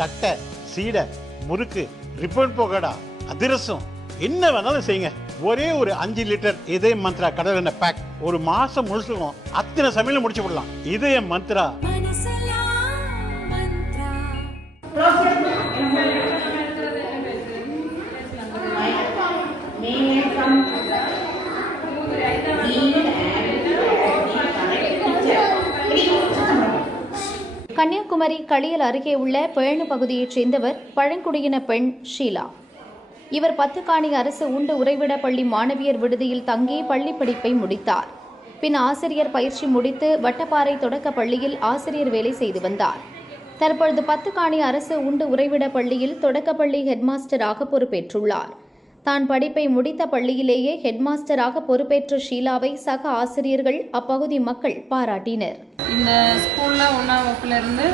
தட்டை, சீடை, முறுக்கு, ரிப்பன் பக்கோடா, அதிரசம் என்ன வேணாலும் செய்யுங்க. ஒரே ஒரு 5 லிட்டர் இதய மந்த்ரா கடல் எண்ணெய் பேக் ஒரு மாசம் முழுசுக்கும் அத்தனை சமையல முடிச்சு விடலாம். இதய மந்த்ரா. கன்னியாகுமரி களியல் அருகே உள்ள பேணு பகுதியைச் சேர்ந்தவர் பழங்குடியின பெண் ஷீலா. இவர் பத்துக்காணி அரசு உண்டு உறைவிட பள்ளி மாணவியர் விடுதியில் தங்கி பள்ளி படிப்பை முடித்தார். பின் ஆசிரியர் பயிற்சி முடித்து வட்டப்பாறை தொடக்க பள்ளியில் ஆசிரியர் வேலை செய்து வந்தார். தற்பொழுது பத்துக்காணி அரசு உண்டு உறைவிட பள்ளியில் தொடக்கப்பள்ளி ஹெட்மாஸ்டராக பொறுப்பேற்றுள்ளார். தான் படிப்பை முடித்த பள்ளியிலேயே ஹெட்மாஸ்டராக பொறுப்பேற்ற ஷீலாவை சக ஆசிரியர்கள், அப்பகுதி மக்கள் பாராட்டினர். இந்த ஸ்கூலில் 1ஆம் வகுப்புலேருந்து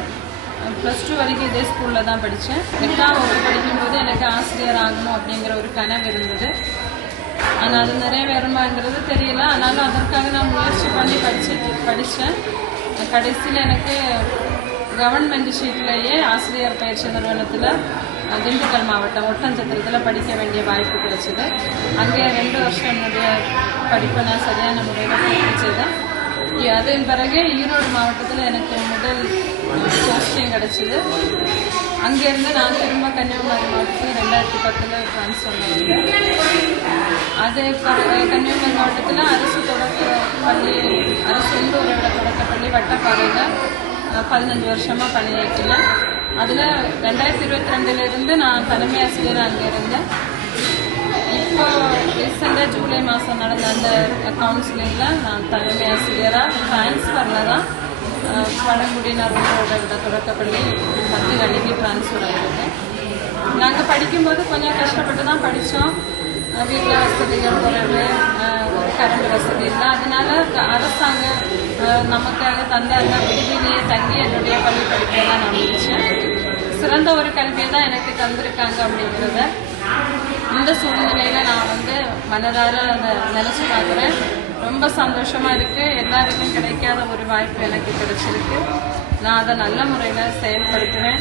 +2 வரைக்கும் இதே ஸ்கூலில் தான் படித்தேன். 8ஆம் வகுப்பு படிக்கும்போது எனக்கு ஆசிரியர் ஆகணும் அப்படிங்கிற ஒரு கனவு இருந்தது. ஆனால் அது நிறைவேறுமாங்கிறது தெரியல. ஆனாலும் அதற்காக நான் முயற்சி பண்ணி படித்தேன். கடைசியில் எனக்கு கவர்மெண்ட் ஷீட்லேயே ஆசிரியர் பயிற்சி நிறுவனத்தில் திண்டுக்கல் மாவட்டம் ஒட்டஞ்சத்திரத்தில் படிக்க வேண்டிய வாய்ப்பு கிடைச்சிது. அங்கே 2 வருஷம் என்னுடைய படிப்பை நான் சரியான முறையில் பூர்த்தி செய்தேன். அதன் பிறகு ஈரோடு மாவட்டத்தில் எனக்கு முதல் போஸ்டிங் கிடச்சிது. அங்கேருந்து நான் திரும்ப கன்னியாகுமரி மாவட்டத்தில் 2010 ட்ரான்ஸ்ஃபர் பண்ணியிருந்தேன். அது கன்னியாகுமரி மாவட்டத்தில் அரசு தொடக்கப்பள்ளி, அரசு உண்டு உறைவிட தொடக்கப்பள்ளி வட்டப்பாறையில் 15 வருஷமாக பணியாற்றினேன். அதில் 2022 நான் தலைமை ஆசிரியர் அங்கே இருந்தேன். இப்போ ரீசெண்டாக ஜூலை மாதம் நடந்த அந்த கவுன்சிலிங்கில் நான் தலைமை ஆசிரியராக ட்ரான்ஸ்ஃபரில் தான் பழங்குடியினர் உண்டு தொடக்கப்பள்ளி பத்துக்காணிக்கு ட்ரான்ஸ்ஃபர் ஆகிருக்கேன். நாங்கள் படிக்கும்போது கொஞ்சம் கஷ்டப்பட்டு தான் படித்தோம். வீட்டில் வசதிகள் குறைவு, ஒரு கரண்ட் வசதி இல்லை. அதனால அரசாங்கம் நமக்காக தந்த அந்த விடுதியிலேயே தங்கி என்னுடைய பள்ளி படிப்பை தான் நான் முடித்தேன். சிறந்த ஒரு கல்வியை தான் எனக்கு தந்திருக்காங்க அப்படிங்கிறத இந்த சூழ்நிலையில் நான் மனதார அதை நினச்சி பார்க்குறேன். ரொம்ப சந்தோஷமாக இருக்குது. எல்லாருக்கும் கிடைக்காத ஒரு வாய்ப்பு எனக்கு கிடைச்சிருக்கு. நான் அதை நல்ல முறையில் செயல்படுத்துவேன்.